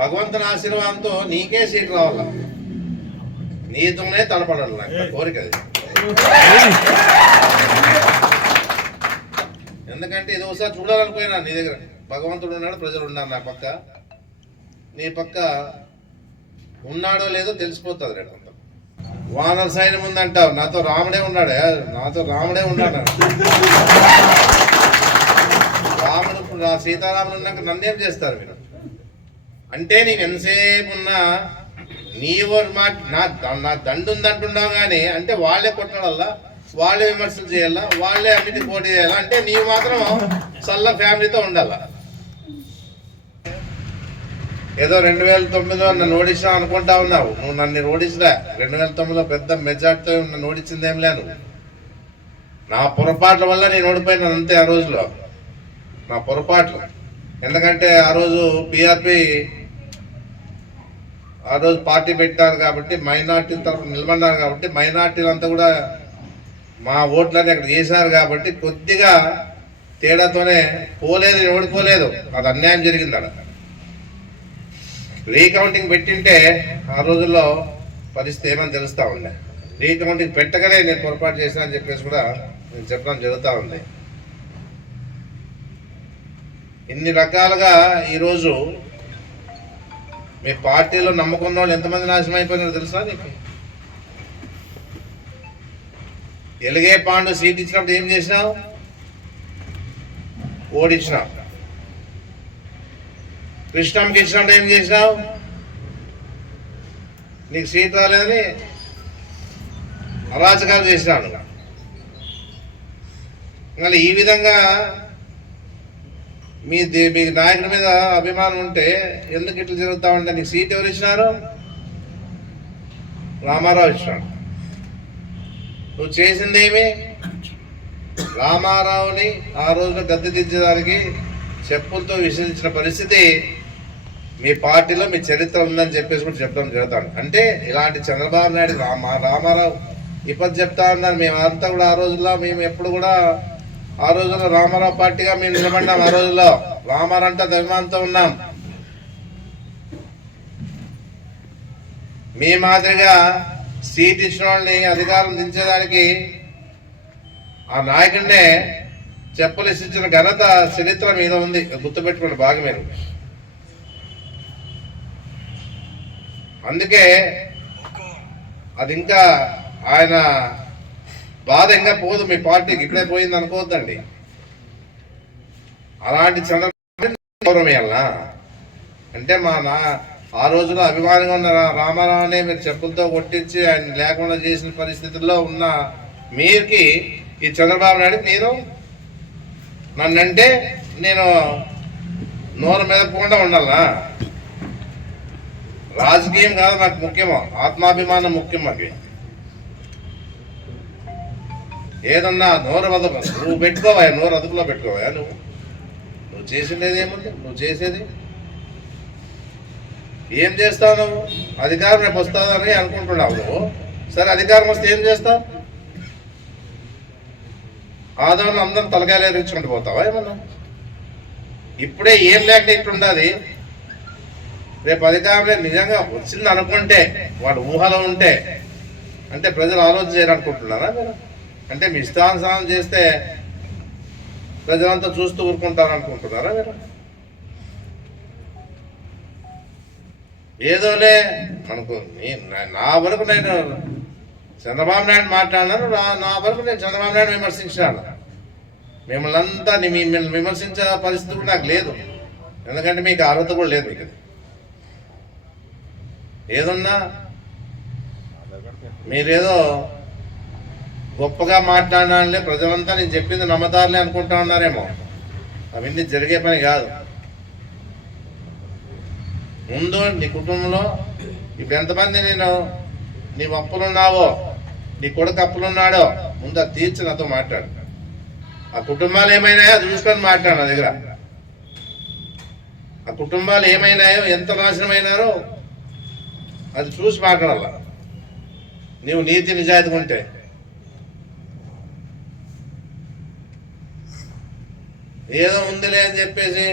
భగవంతుని ఆశీర్వాదంతో నీకే సీట్ రావాల, నీతోనే తలపడాలి. నాకు కోరిక అది. ఎందుకంటే ఇది ఒకసారి చూడాలనుకున్నా నీ దగ్గర. భగవంతుడు ఉన్నాడు, ప్రజలు ఉన్నారు నా పక్క. నీ పక్క ఉన్నాడో లేదో తెలిసిపోతుంది రేపు. వానర సైన్యం ఉందంటావు, నాతో రాముడే ఉన్నాడే, నాతో రాముడే ఉన్నాడు. రాముడు సీతారాముడు ఉన్నాక నన్నేం చేస్తారు మీరు? అంటే నేను ఎంతసేపు ఉన్నా నీవు నా దండు ఉందంటున్నావు కానీ, అంటే వాళ్ళే కొట్టడాలా, వాళ్ళే విమర్శలు చేయాలా, వాళ్ళే అన్నిటి పోటీ చేయాలా, అంటే నీవు మాత్రం చల్ల ఫ్యామిలీతో ఉండాలా. ఏదో 2009లో నన్ను ఓడించా అనుకుంటా ఉన్నావు. నువ్వు నన్ను ఓడించలే. 2009లో పెద్ద మెజార్టీతో నన్ను ఓడించిందేం లేదు. నా పొరపాట్ల వల్ల నేను ఓడిపోయినాను అంతే. ఆ రోజులో నా పొరపాట్లు. ఎందుకంటే ఆ రోజు పిఆర్పి ఆ రోజు పార్టీ పెట్టారు కాబట్టి, మైనార్టీల తరఫున నిలబడ్డారు కాబట్టి, మైనార్టీలంతా కూడా మా ఓట్లని అక్కడ చేశారు కాబట్టి కొద్దిగా తేడాతోనే పోలేదు, ఓడిపోలేదు. అది అన్యాయం జరిగింది అక్కడ. రీకౌంటింగ్ పెట్టింటే ఆ రోజుల్లో పరిస్థితి ఏమని తెలుస్తూ ఉండే. రీకౌంటింగ్ పెట్టగానే నేను పొరపాటు చేశాను అని చెప్పేసి కూడా నేను చెప్పడం జరుగుతూ ఉంది. ఇన్ని రకాలుగా ఈరోజు మీ పార్టీలో నమ్ముకున్న వాళ్ళు ఎంతమంది నాశనం అయిపోయినారో తెలుసా నీకు? ఎలిగే పాండు సీట్ ఇచ్చినప్పుడు ఏం చేసినావు? ఓడించినావు. కృష్ణంకి ఇచ్చినప్పుడు ఏం చేసినావు? నీకు సీట్ రాలేదని అరాచకాలు చేసినాను. మళ్ళీ ఈ విధంగా మీ నాయకుడి మీద అభిమానం ఉంటే ఎందుకు ఇట్లా జరుగుతా ఉంటే? నీకు సీట్ ఎవరు ఇచ్చినారు? రామారావు ఇచ్చినాడు. నువ్వు చేసిందేమి? రామారావుని ఆ రోజున గద్దె దించడానికి చెప్పులతో విసిరించిన పరిస్థితి మీ పార్టీలో మీ చరిత్ర ఉందని చెప్పేసి కూడా చెప్పడం జరుగుతాను. అంటే ఇలాంటి చంద్రబాబు నాయుడు రామారావు ఇప్పటి చెప్తా ఉన్నారు. మేమంతా కూడా ఆ రోజుల్లో మేము ఎప్పుడు కూడా ఆ రోజుల్లో రామారావు పార్టీగా మేము నిలబడ్డాం. ఆ రోజుల్లో రామారావు అంటే అభిమానంతో ఉన్నాం. మీ మాదిరిగా సీట్ ఇచ్చిన వాళ్ళని అధికారం దించేదానికి ఆ నాయకుడినే చెప్పులు ఇచ్చిన ఘనత చరిత్ర మీద ఉంది. గుర్తుపెట్టుకోండి బాగా మీరు. అందుకే అది ఇంకా ఆయన బాధ ఇంకా పోదు మీ పార్టీకి. ఇప్పుడే పోయింది అనుకోవద్దండి. అలాంటి చంద్రబాబు అంటే ఆ రోజులో అభిమానంగా ఉన్న రామారావునే మీరు చెప్పులతో కొట్టించి ఆయన లేకుండా చేసిన పరిస్థితుల్లో ఉన్న మీరుకి ఈ చంద్రబాబు నాయుడు నేను నన్నంటే నేను నోరు మెదపకుండా ఉండాలా? రాజకీయం కాదు నాకు ముఖ్యమో, ఆత్మాభిమానం ముఖ్యం మాకు. ఏదన్నా నోరు నువ్వు పెట్టుకోవా, నోరు అదుపులో పెట్టుకోవా. నువ్వు చేసిండేది ఏముంది? నువ్వు చేసేది ఏం చేస్తావు? నువ్వు అధికారం రేపు వస్తుందని అనుకుంటున్నావు నువ్వు. సరే అధికారం వస్తే ఏం చేస్తావు? ఆదరణ అందరం తలకాయలు ఎదుర్చుకుంటూ పోతావా ఏమన్నా? ఇప్పుడే ఏం లేక ఇట్లుండదు. రేపు అధికారంలో నిజంగా వచ్చింది అనుకుంటే, వాడు ఊహలో ఉంటే, అంటే ప్రజలు ఆలోచన చేయాలనుకుంటున్నారా మీరు? అంటే మీ ఇష్టానుసారం చేస్తే ప్రజలంతా చూస్తూ ఊరుకుంటారు అనుకుంటున్నారా మీరు? ఏదోలే మనకు నా వరకు నేను చంద్రబాబు నాయుడు మాట్లాడినాను. నా వరకు నేను చంద్రబాబు నాయుడు విమర్శించాను. మిమ్మల్ని అంతా మిమ్మల్ని విమర్శించే పరిస్థితి కూడా నాకు లేదు. ఎందుకంటే మీకు అర్హత కూడా లేదు. మీకు ఏదన్నా మీరేదో గొప్పగా మాట్లాడాలే, ప్రజలంతా నేను చెప్పింది నమ్మతారులే అనుకుంటా ఉన్నారేమో. అవన్నీ జరిగే పని కాదు. ముందు నీ కుటుంబంలో ఇప్పుడు ఎంతమంది నీవు అప్పులున్నావో, నీ కొడుకు అప్పులున్నాడో ముందు అది తీర్చి నాతో మాట్లాడు. ఆ కుటుంబాలు ఏమైనాయో అది చూసుకొని మాట్లాడు నా దగ్గర. ఆ కుటుంబాలు ఏమైనాయో, ఎంత నాశనమైనారో అది చూసి మాట్లాడాల. నీవు నీతి నిజాయితీగా ఉంటే. ఏదో ఉందిలే అని చెప్పేసి